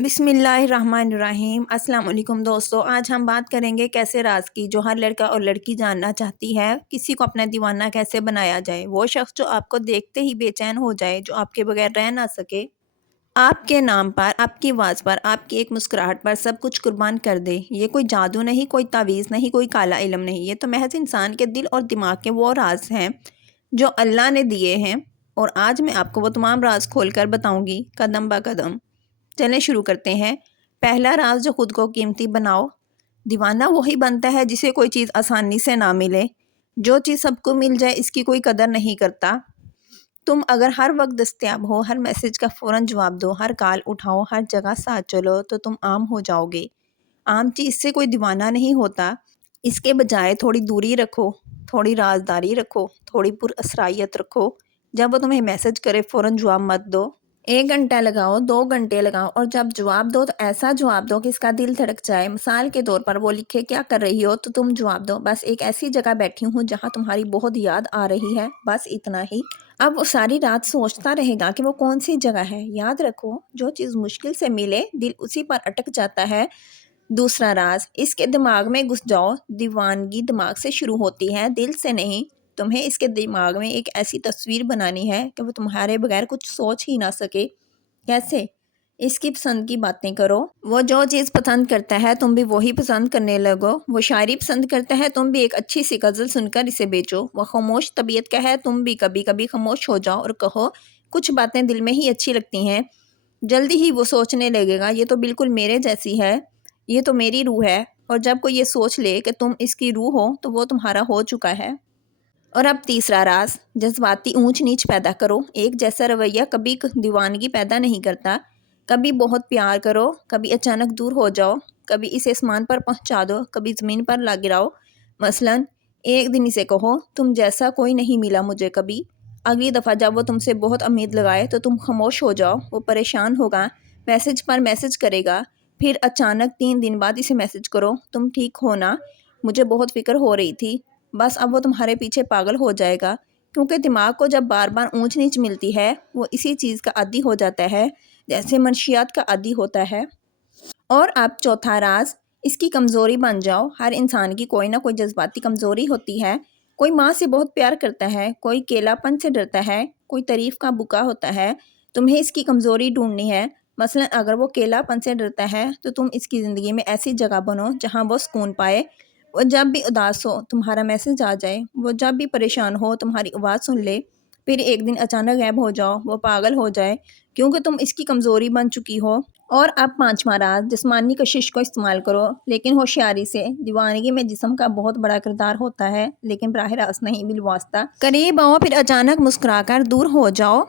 बिस्मिल्लाहिर्रहमानिर्रहीम। अस्सलाम वालेकुम दोस्तों, आज हम बात करेंगे कैसे राज की जो हर लड़का और लड़की जानना चाहती है, किसी को अपना दीवाना कैसे बनाया जाए। वो शख्स जो आपको देखते ही बेचैन हो जाए, जो आपके बगैर रह ना सके, आपके नाम पर, आपकी आवाज़ पर, आपकी एक मुस्कुराहट पर सब कुछ कुर्बान कर दे। ये कोई जादू नहीं, कोई तावीज़ नहीं, कोई काला इल्म नहीं, ये तो महज इंसान के दिल और दिमाग के वो राज हैं जो अल्लाह ने दिए हैं। और आज मैं आपको वो तमाम राज खोल कर बताऊँगी कदम ब कदम। चलें शुरू करते हैं। पहला राज जो खुद को कीमती बनाओ। दीवाना वही बनता है जिसे कोई चीज़ आसानी से ना मिले। जो चीज़ सबको मिल जाए इसकी कोई कदर नहीं करता। तुम अगर हर वक्त दस्तयाब हो, हर मैसेज का फ़ौरन जवाब दो, हर कॉल उठाओ, हर जगह साथ चलो, तो तुम आम हो जाओगे। आम चीज़ से कोई दीवाना नहीं होता। इसके बजाय थोड़ी दूरी रखो, थोड़ी राजदारी रखो, थोड़ी पुरअसराइयत रखो। जब वो तुम्हें मैसेज करे फ़ौरन जवाब मत दो। 1 घंटा लगाओ, 2 घंटे लगाओ, और जब जवाब दो तो ऐसा जवाब दो कि इसका दिल धड़क जाए। मिसाल के तौर पर वो लिखे क्या कर रही हो, तो तुम जवाब दो बस एक ऐसी जगह बैठी हूँ जहाँ तुम्हारी बहुत याद आ रही है, बस इतना ही। अब वो सारी रात सोचता रहेगा कि वो कौन सी जगह है। याद रखो, जो चीज़ मुश्किल से मिले दिल उसी पर अटक जाता है। दूसरा राज, इसके दिमाग में घुस जाओ। दीवानगी दिमाग से शुरू होती है, दिल से नहीं। तुम्हें इसके दिमाग में एक ऐसी तस्वीर बनानी है कि वो तुम्हारे बगैर कुछ सोच ही ना सके। कैसे? इसकी पसंद की बातें करो। वो जो चीज़ पसंद करता है तुम भी वही पसंद करने लगो। वो शायरी पसंद करता है, तुम भी एक अच्छी सी गज़ल सुनकर इसे बेचो। वो खामोश तबीयत का है, तुम भी कभी कभी खामोश हो जाओ और कहो कुछ बातें दिल में ही अच्छी लगती हैं। जल्दी ही वो सोचने लगेगा ये तो बिल्कुल मेरे जैसी है, ये तो मेरी रूह है। और जब कोई ये सोच ले कि तुम इसकी रूह हो तो वो तुम्हारा हो चुका है। और अब तीसरा राज, जज्बाती ऊंच नीच पैदा करो। एक जैसा रवैया कभी दीवानगी पैदा नहीं करता। कभी बहुत प्यार करो, कभी अचानक दूर हो जाओ, कभी इसे आसमान पर पहुंचा दो, कभी ज़मीन पर ला गिराओ। मसलन एक दिन इसे कहो तुम जैसा कोई नहीं मिला मुझे कभी। अगली दफ़ा जब वो तुमसे बहुत उम्मीद लगाए तो तुम खामोश हो जाओ। वो परेशान होगा, मैसेज पर मैसेज करेगा। फिर अचानक 3 दिन बाद इसे मैसेज करो तुम ठीक हो ना, मुझे बहुत फ़िक्र हो रही थी। बस अब वो तुम्हारे पीछे पागल हो जाएगा, क्योंकि दिमाग को जब बार बार ऊंच नीच मिलती है वो इसी चीज़ का आदी हो जाता है, जैसे मनशियात का आदी होता है। और अब चौथा राज, इसकी कमज़ोरी बन जाओ। हर इंसान की कोई ना कोई जज्बाती कमज़ोरी होती है। कोई माँ से बहुत प्यार करता है, कोई केलापन से डरता है, कोई तारीफ़ का बुका होता है। तुम्हें इसकी कमज़ोरी ढूंढनी है। मसलन अगर वो केलापन से डरता है तो तुम इसकी ज़िंदगी में ऐसी जगह बनो जहाँ वो सुकून पाए। वो जब भी उदास हो तुम्हारा मैसेज आ जाए, वो जब भी परेशान हो तुम्हारी आवाज़ सुन ले। फिर एक दिन अचानक गायब हो जाओ, वो पागल हो जाए, क्योंकि तुम इसकी कमज़ोरी बन चुकी हो। और अब पांचवा राज, जिस्मानी कशिश को इस्तेमाल करो लेकिन होशियारी से। दीवानगी में जिस्म का बहुत बड़ा किरदार होता है, लेकिन बराह रास्त नहीं, बिलवास्ता। करीब आओ फिर अचानक मुस्कुराकर दूर हो जाओ।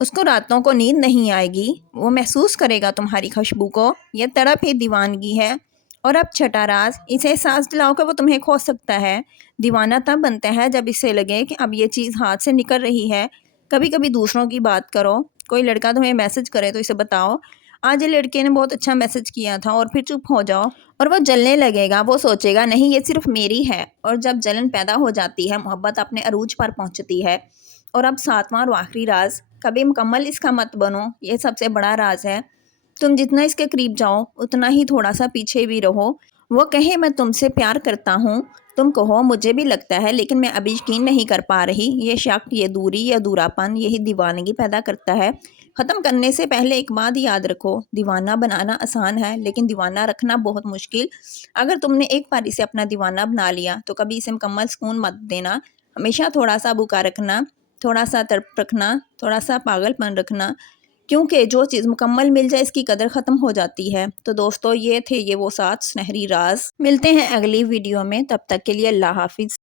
उसको रातों को नींद नहीं आएगी, वो महसूस करेगा तुम्हारी खुशबू को। यह तड़प ही दीवानगी है। और अब छठा राज, इसे एहसास दिलाओ कि वो तुम्हें खो सकता है। दीवाना तब बनता है जब इसे लगे कि अब ये चीज़ हाथ से निकल रही है। कभी कभी दूसरों की बात करो। कोई लड़का तुम्हें मैसेज करे तो इसे बताओ आज ये लड़के ने बहुत अच्छा मैसेज किया था, और फिर चुप हो जाओ। और वो जलने लगेगा, वो सोचेगा नहीं ये सिर्फ मेरी है। और जब जलन पैदा हो जाती है मोहब्बत अपने अरूज पर पहुंचती है। और अब सातवां और आखिरी राज, कभी मुकम्मल इसका मत बनो। ये सबसे बड़ा राज है। तुम जितना इसके करीब जाओ उतना ही थोड़ा सा पीछे भी रहो। वो कहे मैं तुमसे प्यार करता हूँ, तुम कहो मुझे भी लगता है लेकिन मैं अभी यकीन नहीं कर पा रही। ये शक, ये दूरी, ये अधूरापन, यही दीवानगी पैदा करता है। ख़त्म करने से पहले एक बात याद रखो, दीवाना बनाना आसान है लेकिन दीवाना रखना बहुत मुश्किल। अगर तुमने एक बार इसे अपना दीवाना बना लिया तो कभी इसे मुकम्मल सुकून मत देना। हमेशा थोड़ा सा बुका रखना, थोड़ा सा तड़प रखना, थोड़ा सा पागलपन रखना, क्योंकि जो चीज़ मुकम्मल मिल जाए इसकी कदर ख़त्म हो जाती है। तो दोस्तों ये थे वो 7 सुनहरी राज। मिलते हैं अगली वीडियो में, तब तक के लिए अल्लाह हाफिज़।